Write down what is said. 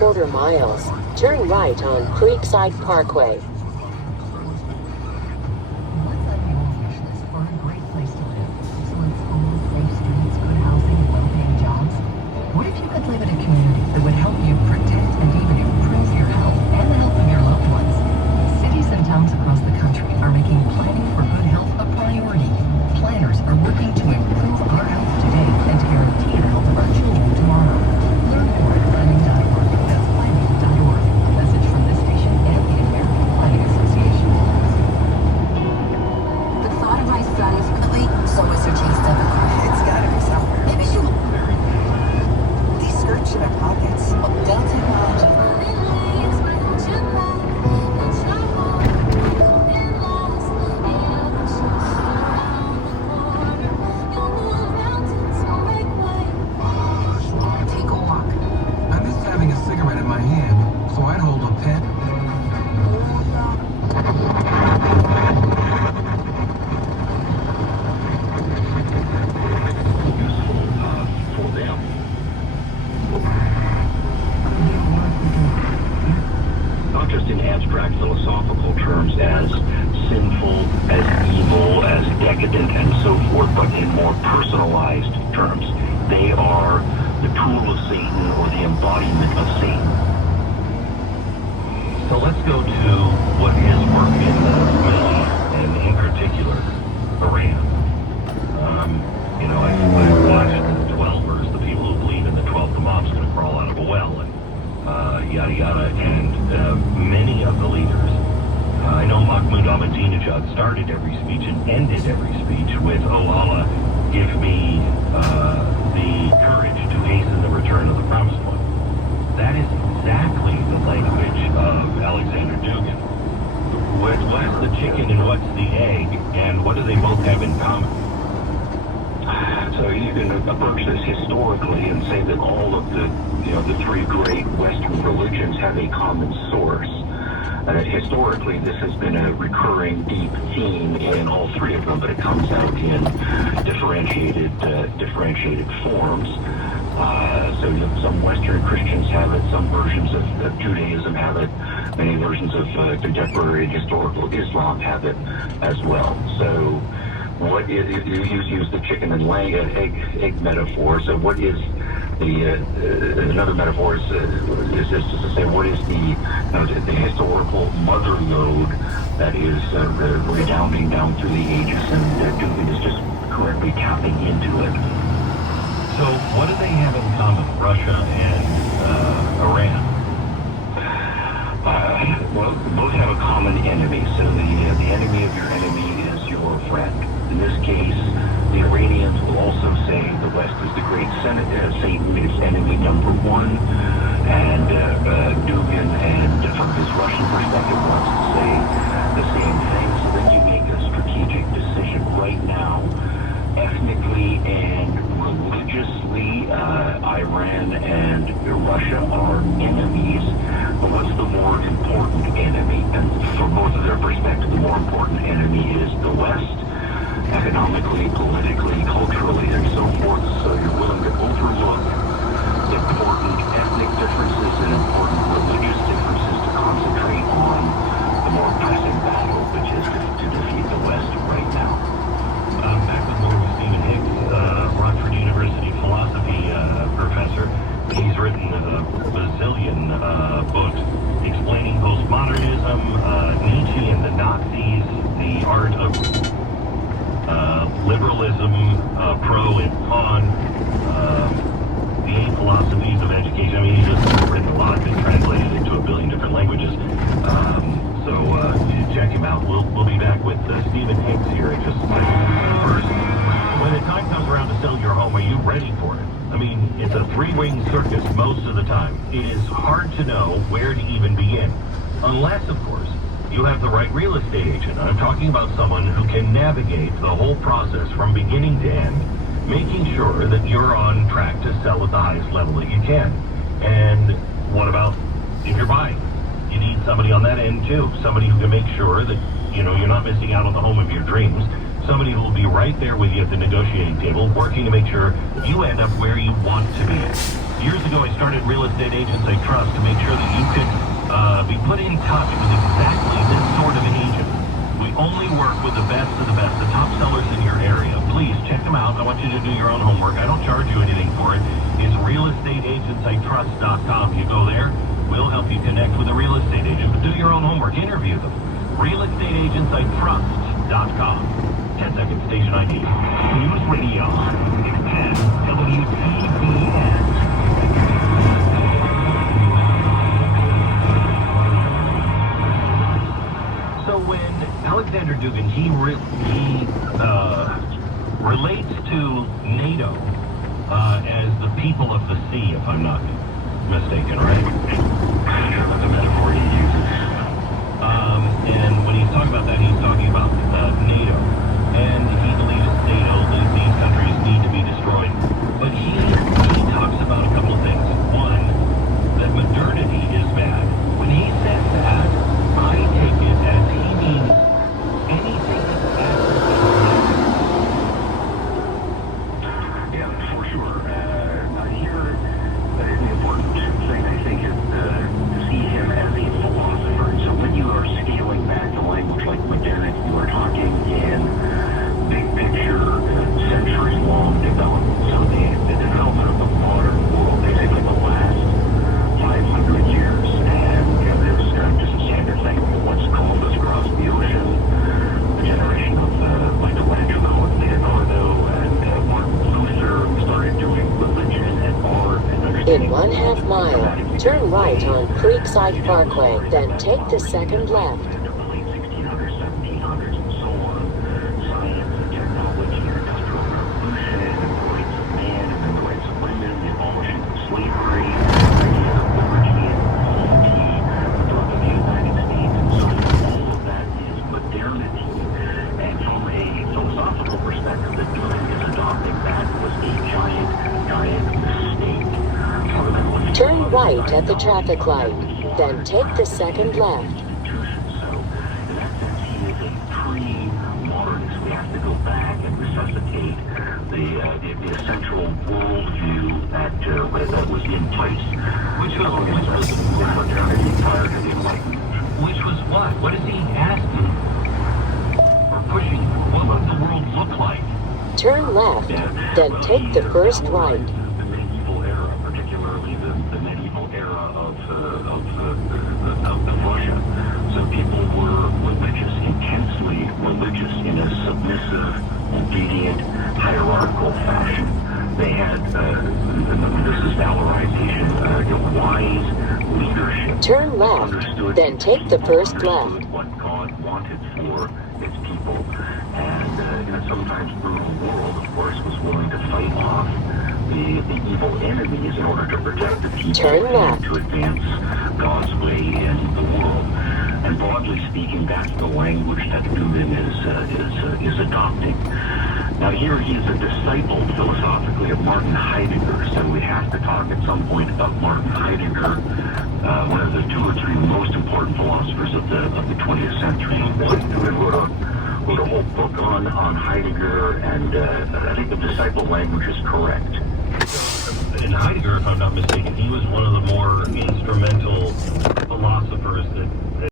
1/4 miles. Turn right on Creekside Parkway. What's on your wish list for a great place to live? Excellent schools, safe streets, good housing, and well-paying jobs? What if you could live in a community that would help you protect and even improve your health and the health of your loved ones? Cities and towns across the country are making planning for good health a priority. Planners are working to improve our health today and to guarantee the health of our children tomorrow. Learn more at planning.org. That's planning.org. A message from this station and the American Planning Association. The thought of my son is really so is her chased up. It's gotta be somewhere. Maybe she will. These skirts should have pockets. Dell technology. Take a walk. I miss having a cigarette in my hand, so I'd hold a pen. Useful for them. Not just in abstract philosophical terms as sinful, as evil, as decadent, and so forth, but in more personalized terms. They are the tool of Satan or the embodiment of Satan. So let's go to what his work in the Middle East, and in particular, Iran. I've watched the 12ers, the people who believe in the 12th Imam's going to crawl out of a well, and yada yada, and many of the leaders. I know Mahmoud Ahmadinejad started every speech and ended every speech with, "Oh Allah, give me the courage to hasten the return of the promised one." That is exactly the language of Alexander Dugin. What's the chicken and what's the egg, and what do they both have in common? So you can approach this historically and say that all of the three great Western religions have a common source. Historically, this has been a recurring deep theme in all three of them, but it comes out in differentiated forms. So some Western Christians have it, some versions of Judaism have it, many versions of contemporary historical Islam have it as well. So what is, you use the chicken and egg metaphor, so what is another metaphor is just to say what is the historical mother lode that is redounding down through the ages, and Dugin is just correctly tapping into it. So what do they have in common, Russia and Iran? Well, both have a common enemy. So the enemy of your enemy is your friend. In this case, the Iranians will also say the West is the great Satan is enemy number one, and Dugin, and from his Russian perspective, wants to say the same thing. So then you make a strategic decision right now, ethnically and religiously. Iran and Russia are enemies, but what's the more important enemy? And from both of their perspective, the more important enemy is the West. Economically, politically, culturally, and so forth. So you're willing to overlook important ethnic differences and important religious differences to concentrate on the more pressing battle, which is to defeat the West right now. Back with more with Stephen Hicks, Rockford University philosophy professor. He's written a bazillion books explaining postmodernism, Nietzsche and the Nazis, the art of liberalism, pro and con, the eight philosophies of education. I mean, he's just written a lot, been translated into a billion different languages. So check him out. We'll be back with Stephen Hicks here in just a second. First, when the time comes around to sell your home, are you ready for it? I mean, it's a three-ring circus most of the time. It is hard to know where to even begin, unless, of course, you have the right real estate agent. I'm talking about someone who can navigate the whole process from beginning to end, making sure that you're on track to sell at the highest level that you can. And what about if you're buying? You need somebody on that end too, somebody who can make sure that you're not missing out on the home of your dreams, somebody who will be right there with you at the negotiating table, working to make sure you end up where you want to be. Years ago, I started Real Estate Agents I Trust to make sure that you could be put in touch with exactly this sort of an agent. We only work with the best of the top sellers in your area. Please check them out. I want you to do your own homework. I don't charge you anything for it. It's realestateagentsitrust.com. You go there, we'll help you connect with a real estate agent. But do your own homework. Interview them. realestateagentsitrust.com. 10 seconds, station ID. News Radio. It's 10 WTBN. So when Alexander Duggan, he relates to NATO as the people of the sea, if I'm not mistaken, right? That's a metaphor he uses. And when he's talking about that, he's talking about NATO. And he believes NATO, these countries need to be destroyed. But he talks about a couple of things. One, that modernity is bad. When he says that, I take it as he means anything that's Yeah, for sure. Here, the important thing, I think, is to see him as a philosopher. So when you are scaling back the language like modernity, you are talking in big picture, centuries-long development. So the development of the modern world, basically the last 500 years. And there's just a standard thing. Once Columbus crossed the ocean, the generation of Michelangelo and Leonardo and Martin Luther started doing religion and art and understanding. In 1/2 mile, turn right on Creekside Parkway, then take the second left. The late 1600s, 1700s, and so on. Science and technology, and industrial revolution, and the rights of man, and then the rights of women, the abolishing of slavery, ideas of liberty and equality, the birth of the United States, and so on. All of that is modernity. And from a philosophical perspective, that Duggan is adopting that was a giant mistake. Turn right at the traffic light, then take the second left. So, in that sense, he is a pre-modernist. We have to go back and resuscitate the essential worldview that was in place. Which was modernity prior to the Enlightenment. Which was what? What is he asking? Or pushing? What would the world look like? Turn left, then take the first right. The medieval era, particularly the medieval era of Russia. So people were religious, intensely religious, in a submissive, obedient, hierarchical fashion. They had, this is valorization, wise leadership. Turn left, then take the first left. What God wanted for its people. And in a sometimes brutal world, of course, was willing to fight off the evil enemies in order to protect the people Turn left. and to advance God's way in the world. And broadly speaking, that's the language that Duggan is adopting. Now here he is a disciple philosophically of Martin Heidegger, so we have to talk at some point about Martin Heidegger, one of the 2 or 3 most important philosophers of the 20th century. Duggan wrote a whole book on Heidegger, and I think the disciple language is correct. And Heidegger, if I'm not mistaken, he was one of